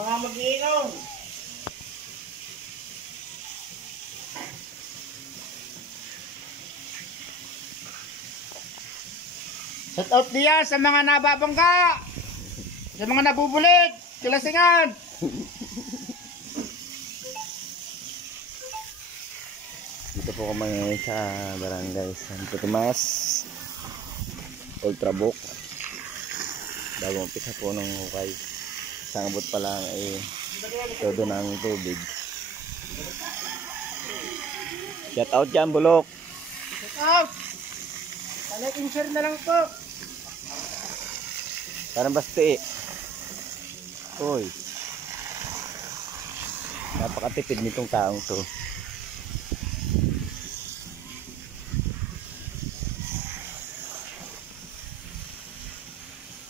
mga mag-iinom. Shout out diyan sa mga nababangga, sa mga nabubulit, kilasingan. Dito po kami sa barangay Santo Tomas, Ultrabook. Bago umpisa po ng hukay. Isang abot pa lang ay todo ng tubig. Shout out dyan, Bulok. Shout out. Like and share na lang po. Parang basti. Uy. Napakatipid nitong taong to.